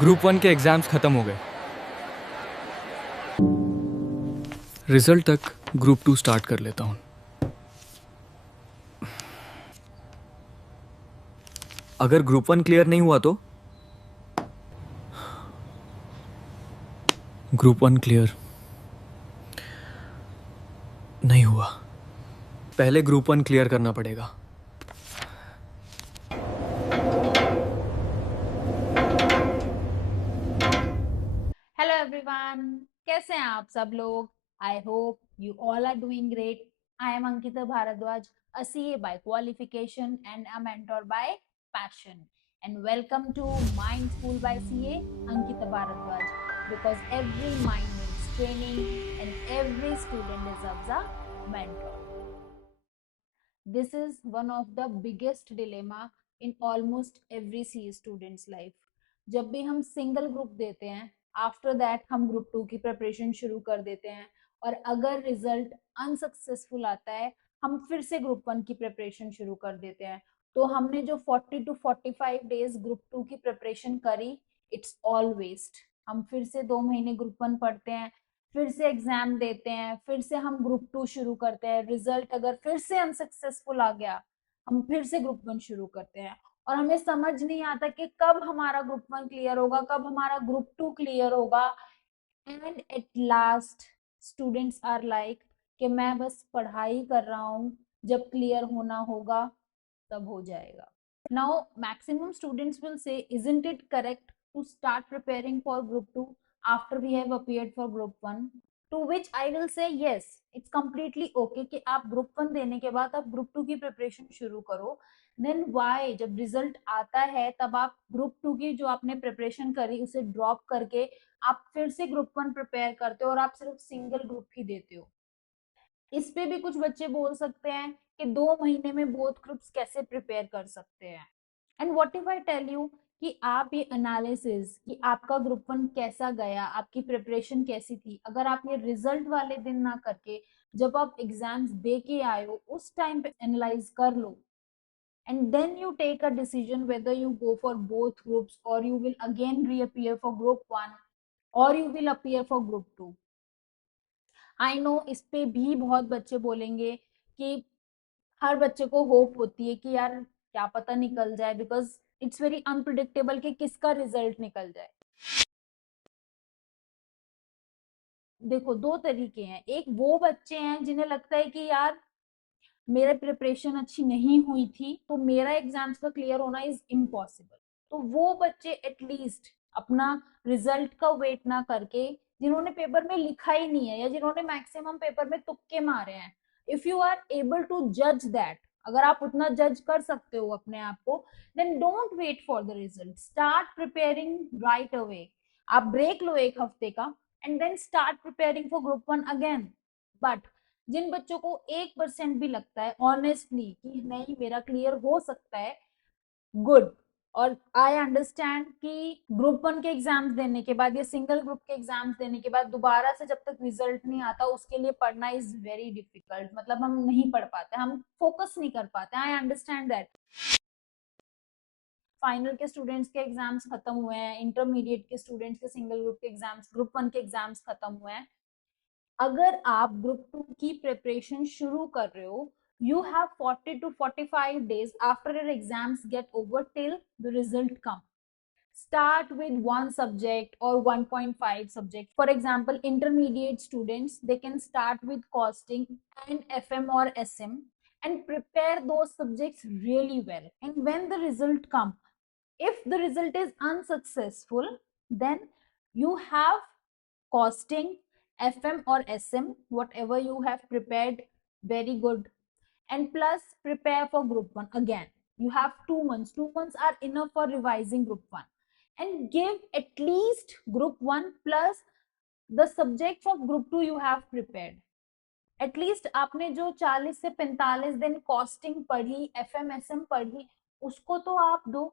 Group 1 के exams ख़त्म हो गए। रिज़ल्ट तक ग्रुप 2 स्टार्ट कर लेता हूँ। अगर ग्रुप 1 क्लियर नहीं हुआ तो? ग्रुप 1 क्लियर नहीं हुआ। पहले ग्रुप 1 क्लियर करना पड़ेगा। हेलो एवरीवन, कैसे हैं आप सब लोग? I hope you all are doing great. I am Ankita Bhardwaj, a CA by qualification and a mentor by passion. And welcome to Mind School by CA Ankita Bharadwaj, because every mind needs training and every student deserves a mentor. This is one of the biggest dilemma in almost every CA student's life. जब भी हम single group देते हैं, after that हम group 2 की preparation शुरू कर देते हैं, और अगर रिजल्ट अनसक्सेसफुल आता है, हम फिर से ग्रुप 1 की प्रिपरेशन शुरू कर देते हैं। तो हमने जो 40 टू 45 डेज ग्रुप 2 की प्रिपरेशन करी, इट्स ऑल वेस्ट। हम फिर से 2 महीने ग्रुप 1 पढ़ते हैं, फिर से एग्जाम देते हैं, फिर से हम ग्रुप 2 शुरू करते हैं। रिजल्ट अगर फिर से अनसक्सेसफुल आ गया, हम फिर से ग्रुप 1 शुरू करते हैं, और हमें समझ नहीं आता कि कब हमारा ग्रुप 1 क्लियर होगा, कब हमारा ग्रुप 2 क्लियर होगा। And at last students are like कि मैं बस पढ़ाई कर रहा हूँ, जब क्लियर होना होगा तब हो जाएगा। Now maximum students will say, isn't it correct to start preparing for group 2 after we have appeared for group 1? To which I will say yes, it's completely okay कि आप group 1 देने के बाद आप group 2 की preparation शुरू करो। Then why जब result आता है तब आप group 2 की जो आपने preparation करी उसे drop करके आप फिर से group 1 prepare करते हो, और आप सिर्फ single group ही देते हो। इस पे भी कुछ बच्चे बोल सकते हैं कि 2 महीने में बोथ ग्रुप्स कैसे प्रिपेयर कर सकते हैं। And what if I tell you कि आप ये एनालिसिस कि आपका ग्रुप 1 कैसा गया, आपकी प्रिपरेशन कैसी थी, अगर आप ये रिजल्ट वाले दिन ना करके जब आप एग्जाम्स दे के आए हो उस टाइम पे एनालाइज कर लो, and then you take a decision whether you go for both groups और you will again reappear for group 1 और you will appear for group 2। I know इस पे भी बहुत बच्चे बोलेंगे कि हर बच्चे को होप होती है कि यार क्या पता निकल जाए, बिकॉज इट्स वेरी अनप्रिडिक्टेबल कि किसका रिजल्ट निकल जाए। देखो, दो तरीके हैं। एक वो बच्चे हैं जिन्हें लगता है कि यार मेरे प्रिपरेशन अच्छी नहीं हुई थी तो मेरा एग्जाम्स का क्लियर होना इज इम्पॉसिबल। तो वो बच्चे एटलीस्ट अपना रिजल्ट का वेट ना करके, जिन्होंने पेपर में लिखा ही नहीं है या जिन्होंने मैक्सिमम पेपर में तुक्के मारे हैं, if you are able to जज दैट, अगर आप उतना जज कर सकते हो अपने आप को, then don't wait for the result, start preparing right away. आप ब्रेक लो एक हफ्ते का and then start preparing for group 1 again. But जिन बच्चों को 1% भी लगता है ऑनेस्टली कि नहीं मेरा क्लियर हो सकता है, गुड। और आई अंडरस्टैंड कि ग्रुप 1 के एग्जाम्स देने के बाद या सिंगल ग्रुप के एग्जाम्स देने के बाद दोबारा से जब तक रिजल्ट नहीं आता उसके लिए पढ़ना इज वेरी डिफिकल्ट, मतलब हम नहीं पढ़ पाते, हम फोकस नहीं कर पाते। I understand that. फाइनल के स्टूडेंट्स के एग्जाम्स खत्म हुए हैं, इंटरमीडिएट के स्टूडेंट्स के सिंगल ग्रुप के एग्जाम्स, ग्रुप 1 के एग्जाम्स खत्म हुए हैं। अगर आप ग्रुप 2 की प्रिपरेशन शुरू कर रहे हो, you have 40 to 45 days after your exams get over till the result come. Start with one subject or 1.5 subject. For example, intermediate students, they can start with costing and FM or SM and prepare those subjects really well. And when the result come, if the result is unsuccessful, then you have costing, FM or SM, whatever you have prepared, very good. And plus prepare for group 1 again. You have 2 months. 2 months are enough for revising group 1. And give at least group 1 plus the subject for group 2 you have prepared. At least आपने जो 40 से 45 दिन costing पढ़ी, FMSM पढ़ी, उसको तो आप दो।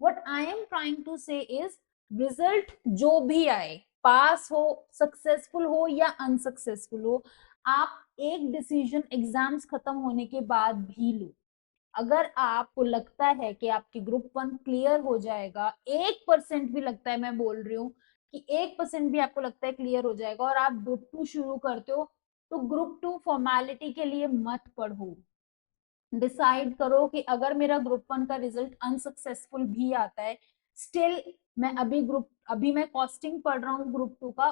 What I am trying to say is, result जो भी आए, पास हो, सक्सेसफुल हो या अनसक्सेसफुल हो, आप एक डिसीजन एग्जाम्स खत्म होने के बाद भी लो। अगर आपको लगता है कि आपकी ग्रुप 1 क्लियर हो जाएगा, 1% भी लगता है, मैं बोल रही हूँ कि 1% भी आपको लगता है क्लियर हो जाएगा और आप ग्रुप 2 शुरू करते हो, तो ग्रुप 2 फॉर्मेलिटी के लिए मत पढ़ो। डिसाइड करो कि अगर मेरा ग्रुप 1 का रिजल्ट अनसक्सेसफुल भी आता है, स्टिल अभी मैं कॉस्टिंग पढ़ रहा हूँ ग्रुप 2 का,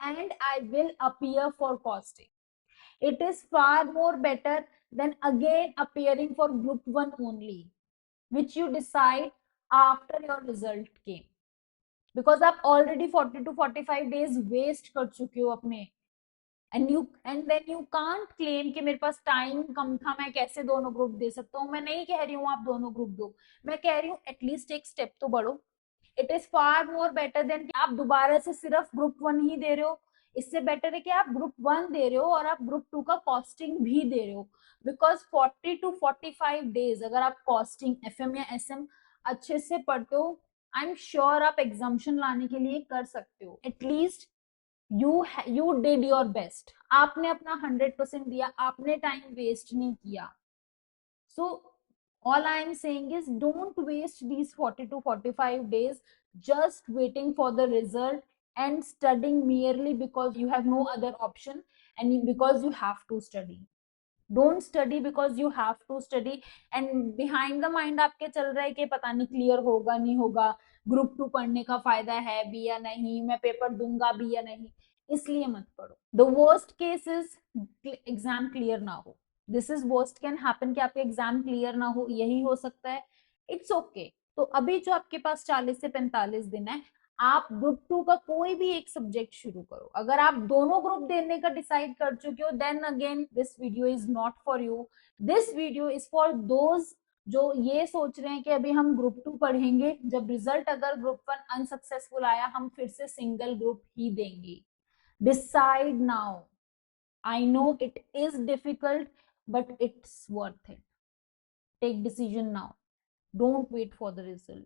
and I will appear for costing. It is far more better than again appearing for group 1 only, which you decide after your result came. Because आप already 40 to 45 days waste कर चुके हो अपने, and then you can't claim कि मेरे पास time कम था, मैं कैसे दोनों ग्रुप दे सकता हूँ. मैं नहीं कह रही हूँ आप दोनों ग्रुप दो, मैं कह रही हूँ एटलीस्ट एक स्टेप तो बढ़ो. It is far more better than कि आप दोबारा से सिर्फ ग्रुप 1 ही दे रहे हो. इससे बेटर है कि आप ग्रुप 1 दे रहे हो और आप ग्रुप 2 का कॉस्टिंग भी दे रहे हो. बिकॉज 40 टू 45 डेज अगर आप कॉस्टिंग एफएम या एसएम अच्छे से पढ़ते हो, आई एम श्योर आप एग्जामेशन लाने के लिए कर सकते हो. At least you did your best. आपने अपना 100% दिया, आपने टाइम वेस्ट नहीं किया. So all I am saying is don't waste these 40 to 45 days just waiting for the result and studying merely because you have no other option and because you have to study. Don't study because you have to study and behind the mind आपके चल रहा है कि पता नहीं clear होगा नहीं होगा, ग्रुप 2 पढ़ने का फायदा है भी या नहीं, मैं पेपर दूंगा भी या नहीं. इसलिए मत पढ़ो. The worst case is exam clear ना हो. This is worst can happen कि आपका एग्जाम क्लियर ना हो, यही हो सकता है. It's okay. तो अभी जो आपके पास 40 से 45 दिन है, आप ग्रुप 2 का कोई भी एक सब्जेक्ट शुरू करो. अगर आप दोनों ग्रुप देने का डिसाइड कर चुके हो, then again this video is not for you. This video is for those जो ये सोच रहे हैं कि अभी हम ग्रुप 2 पढ़ेंगे, जब रिजल्ट अगर ग्रुप 1 अनसक्सेसफुल आया हम फिर से सिंगल ग्रुप ही देंगे. Decide now. I know it is difficult, but it's worth it. Take decision now. Don't wait for the result.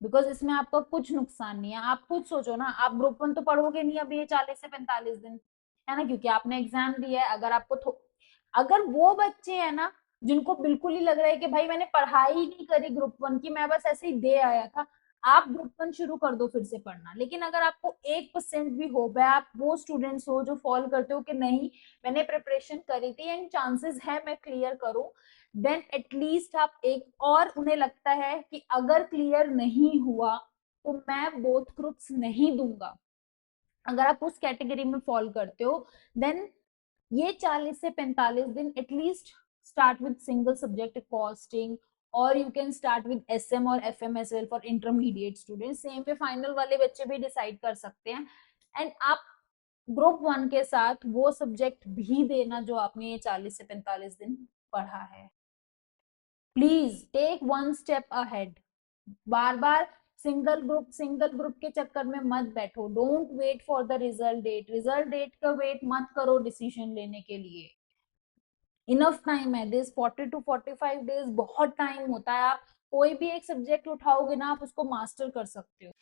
Because इसमें आपका कुछ नुकसान नहीं है. आप खुद सोचो ना, आप ग्रुप 1 तो पढ़ोगे नहीं अभी ये 40 से 45 दिन, है ना, क्योंकि आपने एग्जाम दिया है. अगर आपको अगर वो बच्चे हैं ना जिनको बिल्कुल ही लग रहा है कि भाई मैंने पढ़ाई ही नहीं करी ग्रुप 1 की, मैं बस ऐसे ही दे आया था, आप ग्रुप 1 शुरू कर दो फिर से पढ़ना. लेकिन अगर आपको 1% भी होप है, आप वो स्टूडेंट्स हो जो फॉल करते हो कि नहीं मैंने प्रिपरेशन करी थी एंड चांसेस है मैं क्लियर करूं, देन एटलीस्ट आप एक, और उन्हें लगता है कि अगर क्लियर नहीं हुआ तो मैं बोथ ग्रुप्स नहीं दूंगा, अगर आप उस कैटेगरी में फॉल करते हो, देन ये 40 से 45 दिन at least start with single subject costing, और you can start with SM और FM as well for intermediate students. Same पे फाइनल वाले बच्चे भी डिसाइड कर सकते हैं. एंड आप ग्रुप 1 के साथ वो सब्जेक्ट भी देना जो आपने ये 40 से 45 दिन पढ़ा है. Please take one step ahead. बार बार सिंगल ग्रुप के चक्कर में मत बैठो. Don't wait for the result date का वेट मत करो डिसीजन लेने के लिए. इनफ टाइम है. दिस 40 टू 45 डेज बहुत टाइम होता है. आप कोई भी एक सब्जेक्ट उठाओगे ना, आप उसको मास्टर कर सकते हो.